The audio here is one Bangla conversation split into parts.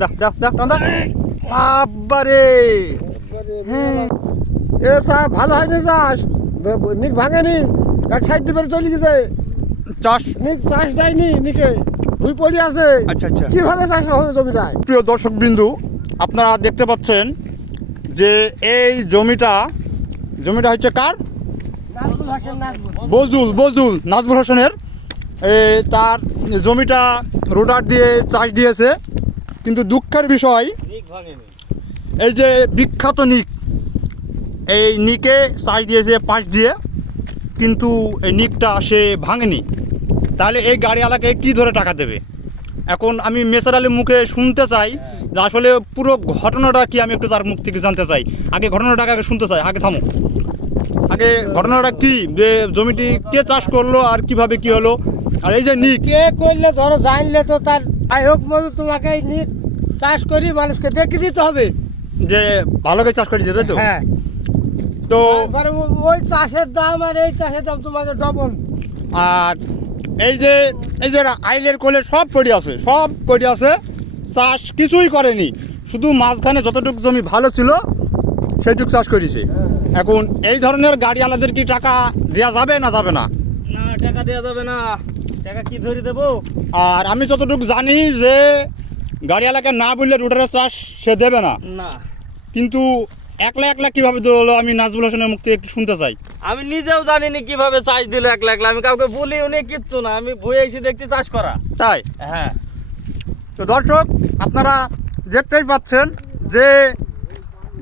দেখ দেখ দেখ বাবারে এ চাষ ভালো হয়নি চাষ নিক ভাঙেনি এক সাইড দিয়ে চলে গেছে চাষ নিক চাষ দেয়নি নিকে ভুই পড়ে আছে। আচ্ছা আচ্ছা কিভাবে চাষ হবে জমিটায়? প্রিয় দর্শক বিন্দু, আপনারা দেখতে পাচ্ছেন যে এই জমিটা হচ্ছে কার? বজুল নাজমুল হোসেনের। তার জমিটা রোটার দিয়ে চাষ দিয়েছে, কিন্তু দুঃখের বিষয় এই যে বিখ্যাত নিক, এই নিকে চাষ দিয়েছে পাশ দিয়ে, কিন্তু এই নিকটা সে ভাঙেনি। তাহলে এই গাড়িওয়ালাকে কি ধরে টাকা দেবে? এখন আমি মেসার আলীর মুখে শুনতে চাই যে আসলে পুরো ঘটনাটা কি, আমি একটু তার মুখ থেকে জানতে চাই। আগে ঘটনাটা আগে শুনতে চাই, আগে থামো। আগে ঘটনাটা কি, যে জমিটি কে চাষ করলো আর কিভাবে কি হলো, আর এই যে নিক কে করলে ধরো জানলে তো তার যাই হোক মধু তোমাকে এই নিক চাষ করি মানুষকে দেখে দিতে হবে যে ভালো করে চাষ করে যেতে তো। হ্যাঁ, তো ওই চাষের দাম আর এই চাষের দাম তোমাকে ডবল। আর এই যে আইলের কোলে সব পড়ে আছে, চাষ কিছুই করেনি, শুধু মাঝখানে যতটুকু জমি ভালো ছিল সেইটুকু চাষ করেছে। এখন এই ধরনের গাড়িওয়ালাদের কি টাকা দেওয়া যাবে না যাবে না? না, টাকা দেওয়া যাবে না। টাকা কি ধরে দেবো? আর আমি যতটুকু জানি যে গাড়িওয়ালাকে না বললে রোটারের চাষ সে দেবে না। না, কিন্তু একলা কিভাবে দিলো আমি নাজমুল হোসেনের মুখ থেকে একটু শুনতে চাই। আমি নিজেও জানিনি কিভাবে চাষ দিল একলা একলা। আমি কাউকে বলি উনি কিচ্ছু না, আমি বয়ে এসে দেখছি চাষ করা। তাই? হ্যাঁ। তো দর্শক, আপনারা দেখতেই পাচ্ছেন যে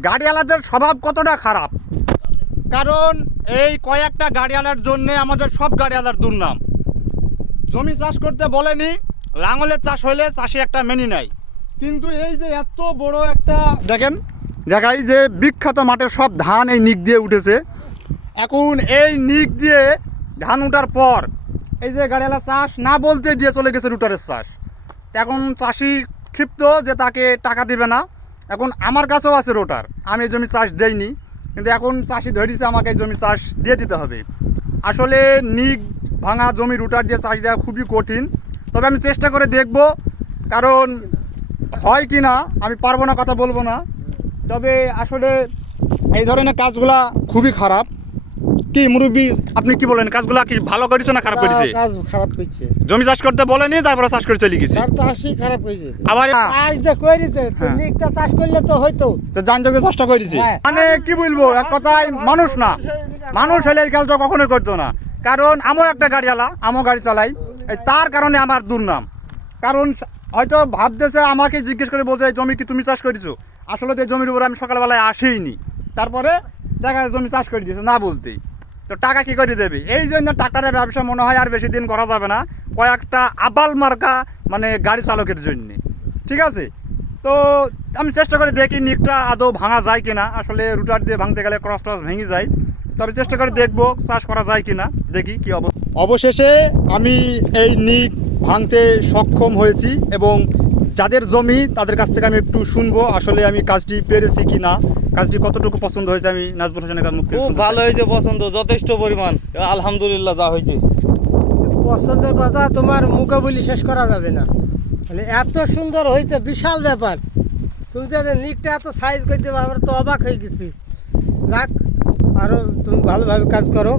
গাড়িওয়ালাদের স্বভাব কতটা খারাপ। কারণ এই কয়েকটা গাড়িওয়ালার জন্য আমাদের সব গাড়িওয়ালার দুর্নাম। জমি চাষ করতে বলেনি, লাঙলের চাষ হইলে চাষি একটা মেনে নেয়, কিন্তু এই যে এত বড় একটা দেখেন জায়গায় যে বিখ্যাত মাঠের সব ধান এই নিক দিয়ে উঠেছে। এখন এই নিক দিয়ে ধান উঠার পর এই যে গাড়িওয়ালা চাষ না বলতে দিয়ে চলে গেছে রুটারের চাষ। এখন চাষি ক্ষিপ্ত যে তাকে টাকা দিবে না। এখন আমার কাছেও আছে রোটার, আমি এই জমি চাষ দেইনি, কিন্তু এখন চাষি ধরেছে আমাকে এই জমি চাষ দিয়ে দিতে হবে। আসলে নিক ভাঙা জমি রুটার দিয়ে চাষ দেওয়া খুবই কঠিন, তবে আমি চেষ্টা করে দেখব, কারণ হয় কি না আমি পারবো না কথা বলবো না। তবে আসলে এই ধরনের কাজগুলা খুবই খারাপ। কি মুরব্বী, আপনি কি বলেন, কাজগুলা কি ভালো করেছে না খারাপ করেছে? কাজ খারাপ করছে, জমি চাষ করতে বলেনি, তারপরে চাষ করে চলে গেছে। চাষই খারাপ হয়েছে। আবার চাষ যে করেছে নিকটা চাষ করলে তো হয়তো যানজটে চেষ্টা করেছি। হ্যাঁ। মানে কি বলবো, এক কথায় মানুষ না, মানুষ হলে এই কাজটা কখনোই করতো না। কারণ আমিও একটা গাড়িওয়ালা, আমিও গাড়ি চালাই, তার কারণে আমার দুর্নাম। কারণ হয়তো ভাবতেছে, আমাকে জিজ্ঞেস করে বলছে এই জমি কি তুমি চাষ করেছো? আসলে তো এই জমির উপরে আমি সকালবেলায় আসিনি, তারপরে দেখা যায় জমি চাষ করে দিয়েছে না বলতেই। তো টাকা কি করে দেবে? এই জন্য ট্রাক্টরের ব্যবসা মনে হয় আর বেশি দিন করা যাবে না, কয়েকটা আবাল মার্কা মানে গাড়ি চালকের জন্যে। ঠিক আছে, তো আমি চেষ্টা করে দেখি নিকটা আদৌ ভাঙা যায় কিনা। আসলে রুটার দিয়ে ভাঙতে গেলে ক্রস টস ভেঙে যায়, তবে চেষ্টা করে দেখবো চাষ করা যায় কিনা, দেখি কি অবশেষে আমি এই নিক ভাঙতে সক্ষম হয়েছি, এবং যাদের জমি তাদের কাছ থেকে আমি একটু শুনবো আসলে আমি কাজটি পেরেছি কি না, কাজটি কতটুকু পছন্দ হয়েছে। আমি নাজমুল হোসেনের মুখ থেকে খুব ভালো হয়েছে, পছন্দ যথেষ্ট পরিমাণ, আলহামদুলিল্লাহ যা হয়েছে। পছন্দের কথা তোমার মুখে বলি শেষ করা যাবে না, মানে এত সুন্দর হয়েছে, বিশাল ব্যাপার। তুমি যে নিকটা এত সাইজ করতে আমরা তো অবাক হয়ে গেছি। যাক, আরো তুমি ভালোভাবে কাজ করো।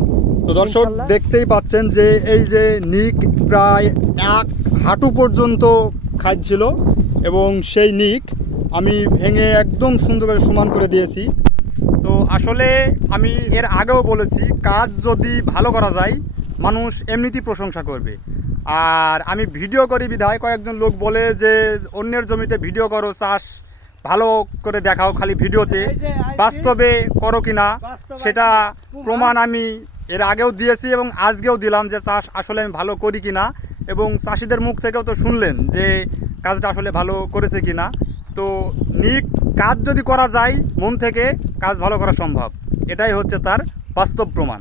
তো দর্শক দেখতেই পাচ্ছেন যে এই যে নিক প্রায় 1 হাঁটু পর্যন্ত খাইছিল, এবং সেই নিক আমি ভেঙে একদম সুন্দর করে সমান করে দিয়েছি। তো আসলে আমি এর আগেও বলেছি, কাজ যদি ভালো করা যায় মানুষ এমনিতেই প্রশংসা করবে। আর আমি ভিডিও করি বিধায় কয়েকজন লোক বলে যে অন্যের জমিতে ভিডিও করো, চাষ ভালো করে দেখাও খালি ভিডিওতে, বাস্তবে করো কিনা সেটা প্রমাণ আমি এর আগেও দিয়েছি এবং আজকেও দিলাম যে চাষ আসলে আমি ভালো করি কিনা, এবং চাষিদের মুখ থেকেও তো শুনলেন যে কাজটা আসলে ভালো করেছে কিনা। তো নিক কাজ যদি করা যায় মন থেকে, কাজ ভালো করা সম্ভব, এটাই হচ্ছে তার বাস্তব প্রমাণ।